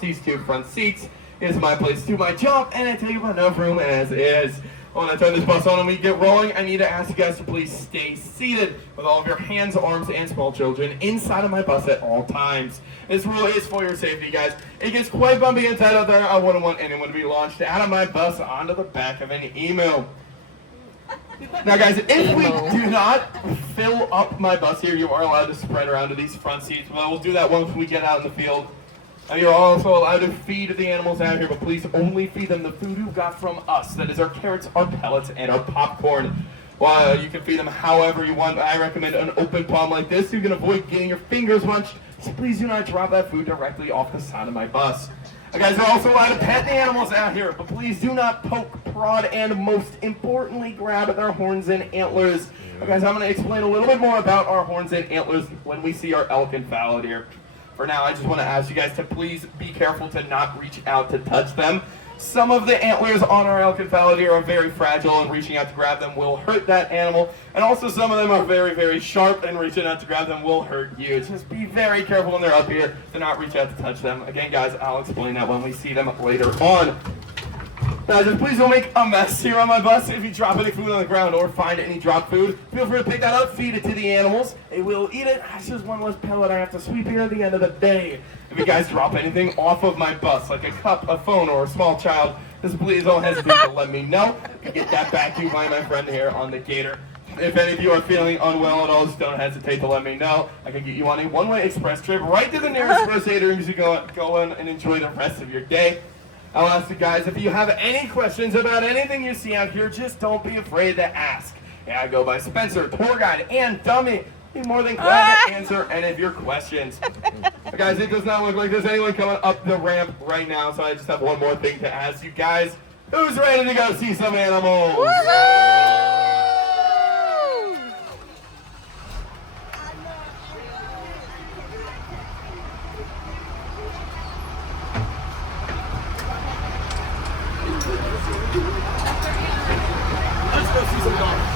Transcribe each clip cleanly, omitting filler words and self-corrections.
these two front seats is my place to my jump, and I take up enough room as is. When I turn this bus on and we get rolling, I need to ask you guys to please stay seated with all of your hands, arms, and small children inside of my bus at all times. This rule is for your safety, guys. It gets quite bumpy inside out there. I wouldn't want anyone to be launched out of my bus onto the back of an email. Now, guys, if we do not fill up my bus here, you are allowed to spread around to these front seats. Well, we'll do that once we get out in the field. And you're also allowed to feed the animals out here, but please only feed them the food you got from us. That is our carrots, our pellets, and our popcorn. Well, you can feed them however you want. I recommend an open palm like this so you can avoid getting your fingers munched. So please do not drop that food directly off the side of my bus. Guys, you're also allowed to pet the animals out here, but please do not poke, prod, and most importantly, grab at their horns and antlers. Guys, I'm going to explain a little bit more about our horns and antlers when we see our elk and fallow deer. For now, I just want to ask you guys to please be careful to not reach out to touch them. Some of the antlers on our elk and fallow deer are very fragile, and reaching out to grab them will hurt that animal. And also some of them are very, very sharp, and reaching out to grab them will hurt you. Just be very careful when they're up here to not reach out to touch them. Again, guys, I'll explain that when we see them later on. Now, just please don't make a mess here on my bus. If you drop any food on the ground or find any dropped food, feel free to pick that up, feed it to the animals. They will eat it. That's just one less pellet I have to sweep here at the end of the day. If you guys drop anything off of my bus, like a cup, a phone, or a small child, just please don't hesitate to let me know. You get that back to you by my friend here on the Gator. If any of you are feeling unwell at all, just don't hesitate to let me know. I can get you on a one-way express trip right to the nearest first aid room so you can go in and enjoy the rest of your day. I'll ask you guys, if you have any questions about anything you see out here, just don't be afraid to ask. Yeah, I go by Spencer, tour guide, and dummy. Be more than glad to answer any of your questions. Guys, it does not look like there's anyone coming up the ramp right now, so I just have one more thing to ask you guys. Who's ready to go see some animals? Woohoo! Let's go see some dogs.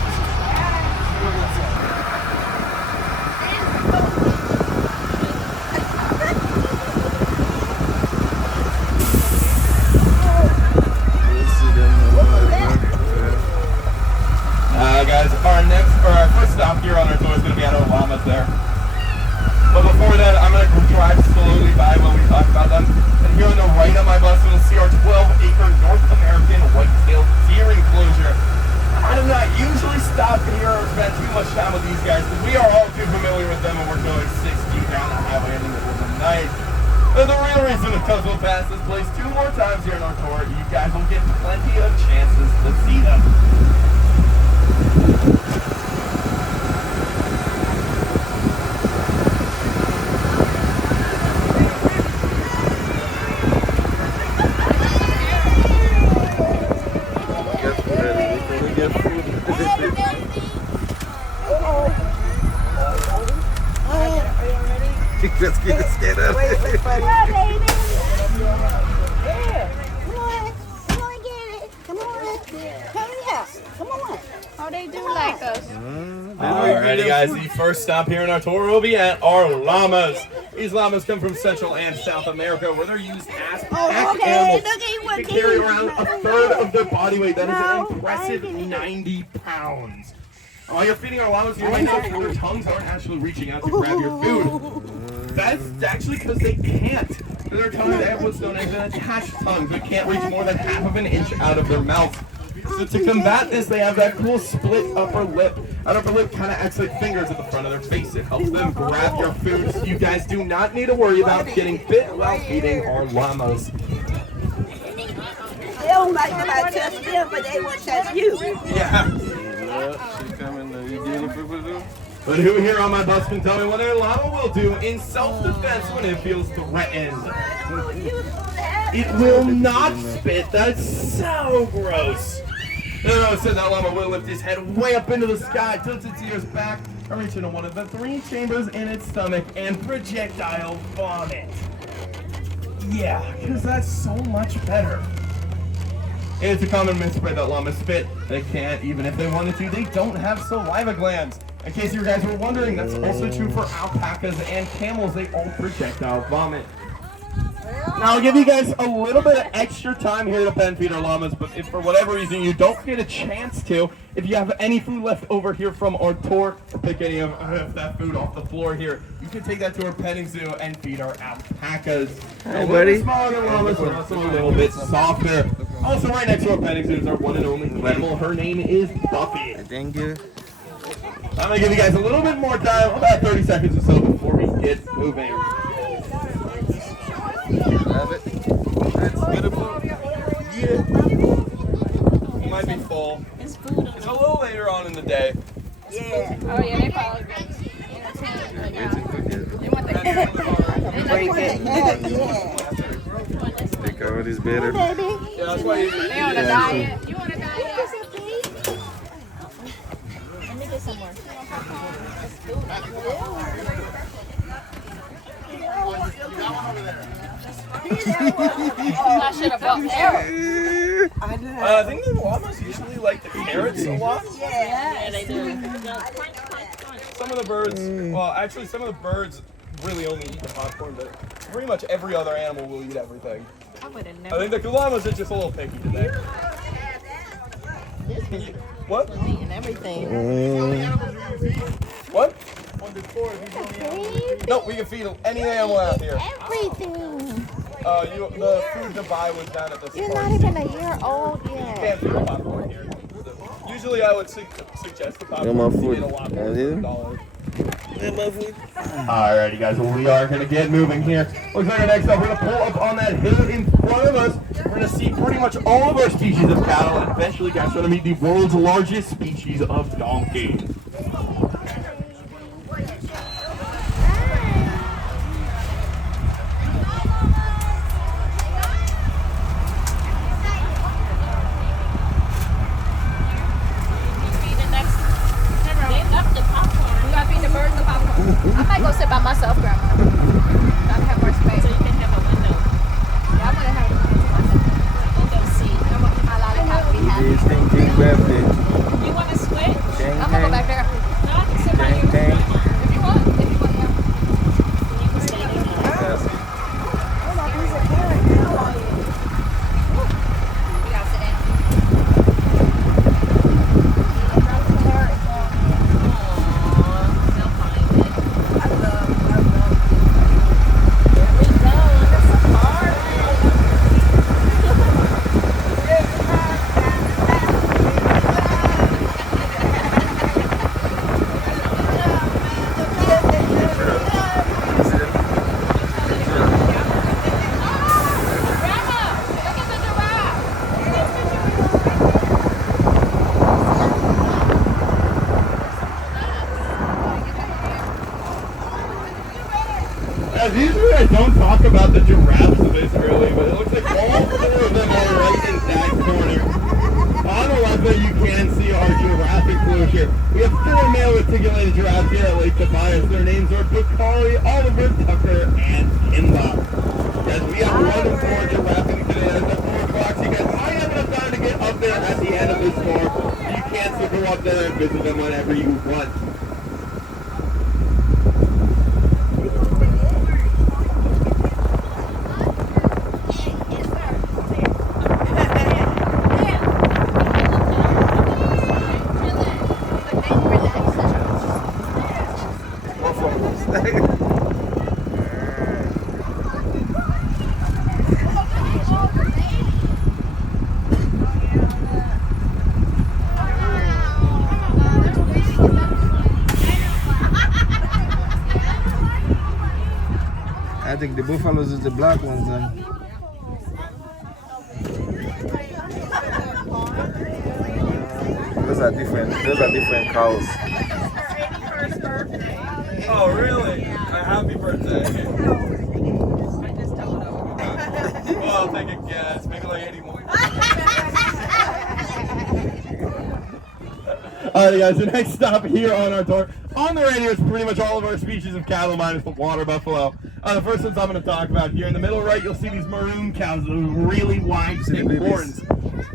Guys, our first stop here on our tour is going to be at our llamas there. But before that, I'm going to drive slowly by while we talk about them. And here on the right of my bus, you'll see our 12-acre North American white-tailed deer enclosure. I do not usually stop here or spend too much time with these guys, because we are all too familiar with them and we're going 60 down the highway in the middle of the night. But the real reason because we'll pass this place 2 more times here on our tour, you guys will get plenty of chances to see them. Let's get it scared. Wait, baby. Come on. Come on, get it. Come on. Hurry up. Come on. Oh, they do like us. Alrighty, guys, the first stop here in our tour will be at our llamas. These llamas come from Central and South America, where they're used as pack animals. They carry around a third of their body weight. That is an impressive 90 pounds. While you're feeding our llamas, you might notice their tongues aren't actually reaching out to grab your food. That's actually because they can't. Their tongue, they have what's known as an attached tongue. They can't reach more than half of an inch out of their mouth. So to combat this, they have that cool split upper lip. That upper lip kind of acts like fingers at the front of their face. It helps them grab your food, so you guys do not need to worry about getting bit while feeding our llamas. They don't like them, I touch them, but they won't touch you. Yeah. But who here on my bus can tell me what a llama will do in self-defense when it feels threatened? It will not spit. That's so gross. No, it said that llama will lift his head way up into the sky, tilt its ears back, and reach into one of the 3 chambers in its stomach and projectile vomit. Yeah, because that's so much better. It's a common mythspread that llamas spit. They can't, even if they wanted to. They don't have saliva glands. In case you guys were wondering, that's also true for alpacas and camels. They all projectile vomit. Well, Now I'll give you guys a little bit of extra time here to pen feed our llamas, but if for whatever reason you don't get a chance to, if you have any food left over here from our tour, or pick any of that food off the floor here, you can take that to our petting zoo and feed our alpacas. Hi, buddy. Smaller llamas, so also a little bit softer. Also right next to our petting zoo is our one and only animal. Her name is Buffy. Thank you. I'm gonna give you guys a little bit more time, about 30 seconds or so before we get moving. Love it. That's beautiful. Yeah. It might be full. It's food. It's a little later on in the day. Yeah. Oh yeah, they probably. They want the Think all this better. Baby. Yeah, that's why you. They on a diet. You on a diet? Let me get some more. I should have bought carrots. I think the llamas usually like the carrots a lot. Yeah, they do. Some of the birds, well, actually, some of the birds really only eat the popcorn, but pretty much every other animal will eat everything. I would have I never think the llamas are just a little picky today. What? eaten everything. What? No, we can feed any animal out here. Everything. The food to buy was down at the You're store. not even a year old You yet. can't feed the popcorn here. Usually I would suggest the popcorn. Yeah, my You food. get a lot more Yeah, than yeah. $1. Yeah, my food. Alrighty guys, well, we are going to get moving here. Looks like next up we're going to pull up on that hill in front of us. We're going to see pretty much all of our species of cattle, and eventually guys we're going to meet the world's largest species of donkey. Feed the next. They left the popcorn. You gotta feed the birds the popcorn. I might go sit by myself, Grandma. Gotta have more space. So you can have a window. Yeah, I'm gonna have a window seat. I want my lollipop to be happy. It's thinking birthday. You wanna switch? Dang, I'm gonna go dang. back there. No, I can sit by Dang, you. dang. If you want, yeah. You can stay there. Yes. We gotta sit down. As usually I don't talk about the giraffes this early, but it looks like all four of them are right in that corner. On the left there you can see our giraffe enclosure. We have 4 male reticulated giraffes here at Lake Tobias. Their names are Bakari, Oliver, Tucker, and Kimba. Yes, we have 1 and 4 giraffing today. It's at 4 o'clock, so you guys might have enough time to get up there at the end of this tour. You can still go up there and visit them whenever you want. I think the buffaloes is the black ones then. Those are different cows. Oh, really? A happy birthday. Well, I'll take a guess. Maybe like 81. Alright guys, the next stop here on our tour, on the radio is pretty much all of our species of cattle minus the water buffalo. The first ones I'm going to talk about here. In the middle right, you'll see these maroon cows with really wide thick horns.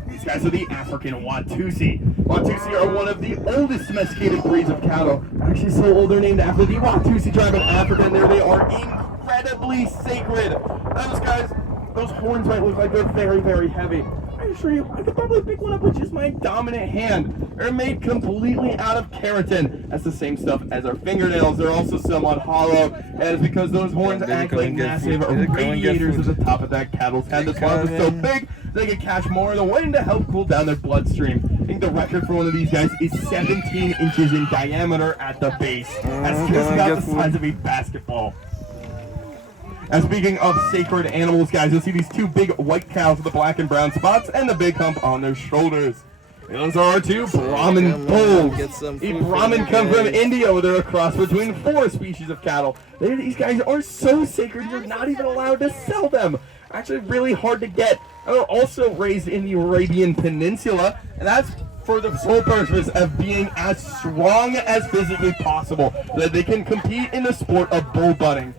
These guys are the African Watusi. Watusi are one of the oldest domesticated breeds of cattle. Actually so old they're named after the Watusi tribe in Africa, and there they are incredibly sacred. Those guys those horns might look like they're very, very heavy. I assure you, I could probably pick one up with just my dominant hand. They're made completely out of keratin. That's the same stuff as our fingernails. They're also somewhat hollow, and it's because those horns act like massive radiators at the top of that cattle's head. That's why they're so big, they can catch more of the wind to help cool down their bloodstream. I think the record for one of these guys is 17 inches in diameter at the base. That's just about the size of a basketball. And speaking of sacred animals, guys, you'll see these two big white cows with the black and brown spots and the big hump on their shoulders. Those are our two Brahmin bulls. A Brahmin come from India, where they're a cross between 4 species of cattle. These guys are so sacred, you're not even allowed to sell them. Actually, really hard to get. And they're also raised in the Arabian Peninsula, and that's for the sole purpose of being as strong as physically possible, so that they can compete in the sport of bull butting.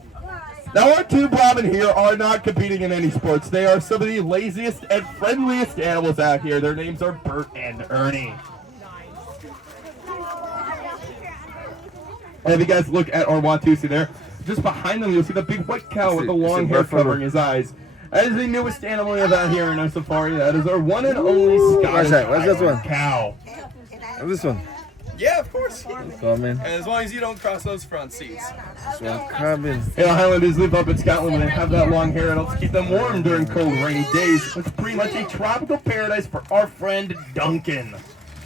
Now, our two Brahmin here are not competing in any sports. They are some of the laziest and friendliest animals out here. Their names are Bert and Ernie. And if you guys look at our Watusi there, just behind them you'll see the big white cow with the long hair covering his eyes. That is the newest animal we have out here in our safari. That is our one and only Scottish What's this one? cow. What's this one? Yeah, of course. Coming. And as long as you don't cross those front seats. This one coming. You know, Highlanders live up in Scotland and they have that long hair. It helps keep them warm during cold, rainy days. It's pretty much a tropical paradise for our friend Duncan.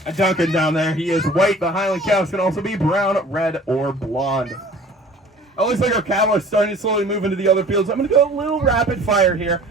And Duncan down there, he is white. The Highland cows can also be brown, red, or blonde. It looks like our cattle are starting to slowly move into the other fields. I'm going to go a little rapid fire here.